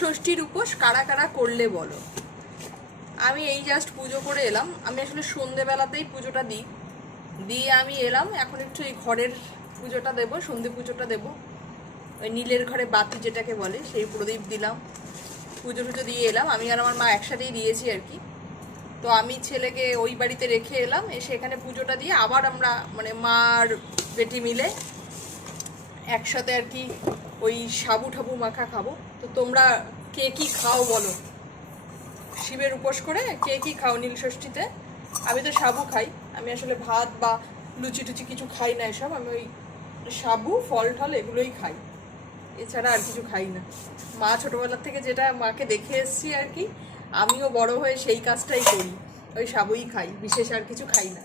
ষষ্ঠীর উপোস কারা কারা করলে বলো। আমি এই জাস্ট পুজো করে এলাম। আমি আসলে সন্ধেবেলাতেই পুজোটা দিয়ে আমি এলাম। এখন একটু এই ঘরের পুজোটা দেবো, সন্ধে পুজোটা দেবো। ওই নীলের ঘরে বাতি যেটাকে বলে সেই প্রদীপ দিলাম, পুজো টুজো দিয়ে এলাম। আমি আর আমার মা একসাথেই দিয়েছি আর কি। তো আমি ছেলেকে ওই বাড়িতে রেখে এলাম, এসে এখানে পুজোটা দিয়ে আবার আমরা মানে মার বেটি মিলে একসাথে আর কি ওই সাবু ঠাবু মাখা খাবো। তো তোমরা কে কি খাও বলো, শিবের উপোস করে কে কি খাও নীল ষষ্ঠীতে? আমি তো সাবু খাই, আমি আসলে ভাত বা লুচি টুচি কিছু খাই না এসব। আমি ওই সাবু ফল টল এগুলোই খাই, এছাড়া আর কিছু খাই না। মা ছোটোবেলার থেকে যেটা মাকে দেখে এসছি আর কি, আমিও বড় হয়ে সেই কাজটাই করি, ওই সাবুই খাই, বিশেষ আর কিছু খাই না।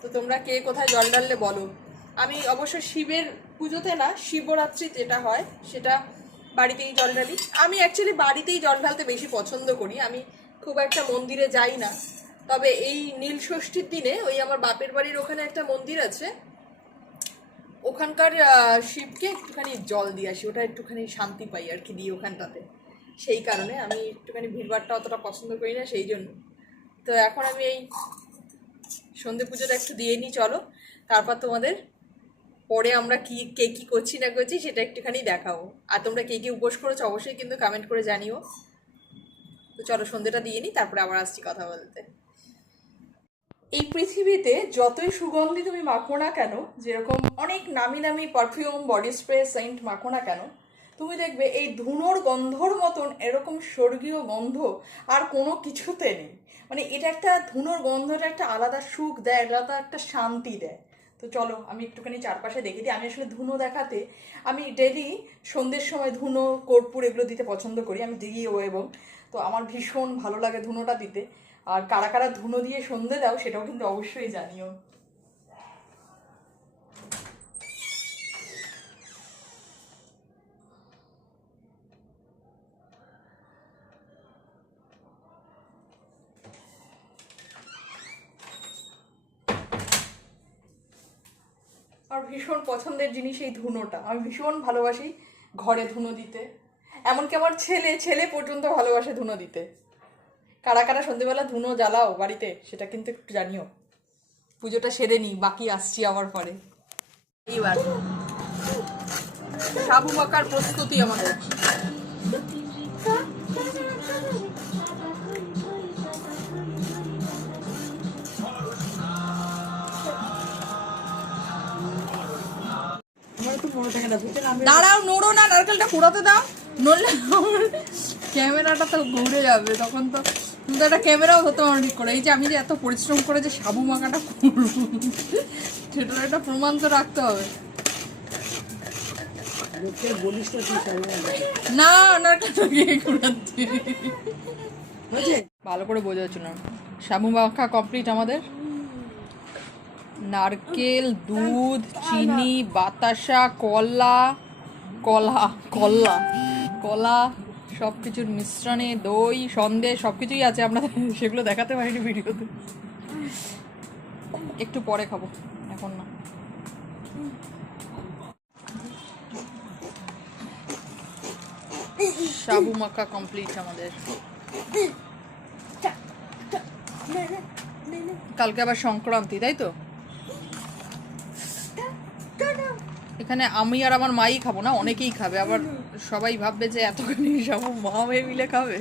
তো তোমরা কে কোথায় জল ঢাললে বলো। আমি অবশ্য শিবের পুজোতে না, শিবরাত্রি যেটা হয় সেটা বাড়িতেই জল ঢালি। আমি অ্যাকচুয়ালি বাড়িতেই জল ঢালতে বেশি পছন্দ করি, আমি খুব একটা মন্দিরে যাই না। তবে এই নীল ষষ্ঠীর দিনে ওই আমার বাপের বাড়ির ওখানে একটা মন্দির আছে, ওখানকার শিবকে একটুখানি জল দিয়ে আসি, ওটা একটুখানি শান্তি পাই আর কি দিয়ে ওখানটাতে। সেই কারণে আমি একটুখানি ভিড়ভাড়টা অতটা পছন্দ করি না, সেই জন্য। তো এখন আমি এই সন্ধে পুজোটা একটু দিয়ে নিই চলো, তারপর তোমাদের পরে আমরা কে কি করছি না করছি সেটা একটুখানি দেখাবো। আর তোমরা কে কে উপোস করেছো অবশ্যই কিন্তু কমেন্ট করে জানিও। তো চলো সন্ধেটা দিয়ে নিই, তারপরে আবার আসছি কথা বলতে। এই পৃথিবীতে যতই সুগন্ধি তুমি মাখো না কেন, যেরকম অনেক নামি নামি পারফিউম, বডি স্প্রে, সেন্ট মাখো না কেন, তুমি দেখবে এই ধুনোর গন্ধর মতন এরকম স্বর্গীয় গন্ধ আর কোনো কিছুতে নেই। মানে এটা একটা ধুনোর গন্ধটা একটা আলাদা সুখ দেয়, আলাদা একটা শান্তি দেয়। তো চলো আমি একটুখানি চারপাশে দেখে দিই। আমি আসলে ধুনো দেখাতে আমি ডেলি সন্ধ্যের সময় ধুনো, কর্পূর এগুলো দিতে পছন্দ করি, আমি দিইও। এবং তো আমার ভীষণ ভালো লাগে ধুনোটা দিতে। আর কারা কারা ধুনো দিয়ে সন্ধে দাও সেটাও কিন্তু অবশ্যই জানিও। আর ভীষণ পছন্দের জিনিস এই ধুনোটা, আমি ভীষণ ভালোবাসি ঘরে ধুনো দিতে। এমনকি আমার ছেলে পর্যন্ত ভালোবাসে ধুনো দিতে। কারা কারা সন্ধেবেলা ধুনো জ্বালাও বাড়িতে সেটা কিন্তু একটু জানিও। পুজোটা সেরে নিই, বাকি আসছি আবার পরে। এইবার সাবু মাখার প্রস্তুতি আমাদের। দাঁড়াও, নোড়ো না, নারকেলটা কুড়াতে দাও, নড়লে ক্যামেরাটা তো ঘুরে যাবে তখন। তো তুমি তো একটা ক্যামেরাও হতে পারো ঠিক করে। এই যে আমি যে এত পরিশ্রম করে যে সাবু মাখাটা করবো, সেটার একটা প্রমাণ তো রাখতে হবে। না, নারকেলটা গিয়ে কুড়াচ্ছি, ভালো করে বোঝা যাচ্ছে না। সাবু মাখা কমপ্লিট আমাদের। নারকেল, দুধ, চিনি, বাতাসা, কলা সব কিছুর মিশ্রণে দই, সন্দেশ সব কিছুই আছে। আমরা সেগুলো দেখাতে পারিনি ভিডিওতে, একটু পরে খাবো, এখন না। সাবু মাখা কমপ্লিট আমাদের। কালকে আবার সংক্রান্তি, তাই তো? এখানে আমি আর আমার মাই খাবো না, অনেকেই খাবে। আবার সবাই ভাববে যে এতখানি সব মা মেয়ে মিলে খাবে,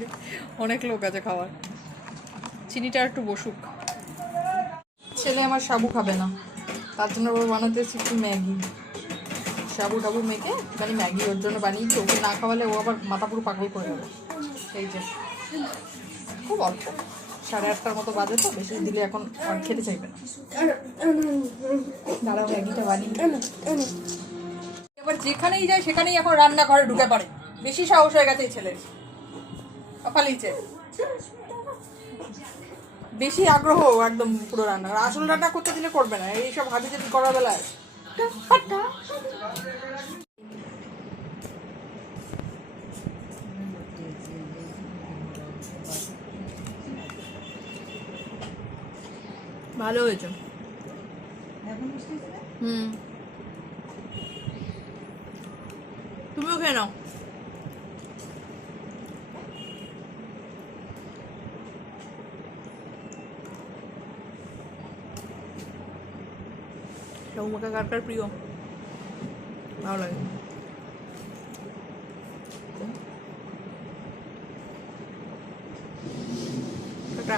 অনেক লোক আছে খাওয়ার। চিনিটা একটু বসুক। ছেলে আমার সাবু খাবে না, তার জন্য বানাতে একটু ম্যাগি। সাবু টাবু মেখে একটুখানি ম্যাগি ওর জন্য বানিয়েছি। ওকে না খাওয়ালে ও আবার মাথা পুরো পাগল করে যাবে। এই যে খুব অল্প, 8:30টার মতো বাজে, তো বেশি দিলে এখন আর খেতে চাইবে না। দাঁড়াও ম্যাগিটা বানিয়ে। এবার যেখানেই যায় সেখানেই এখন রান্নাঘরে ঢুকে পড়ে, বেশি সাহস হয়ে গেছে এই ছেলের, পালিয়েছে। বেশি আগ্রহ একদম পুরো রান্না। আসল রান্না করতে দিলে করবে না, এইসব হাবি জাবি করার বেলায়। ভালো হয়েছে। তুমিও খেয়ে নাও। ঠাকুর মাখা কার কার প্রিয়, ভালো লাগে। টাটা।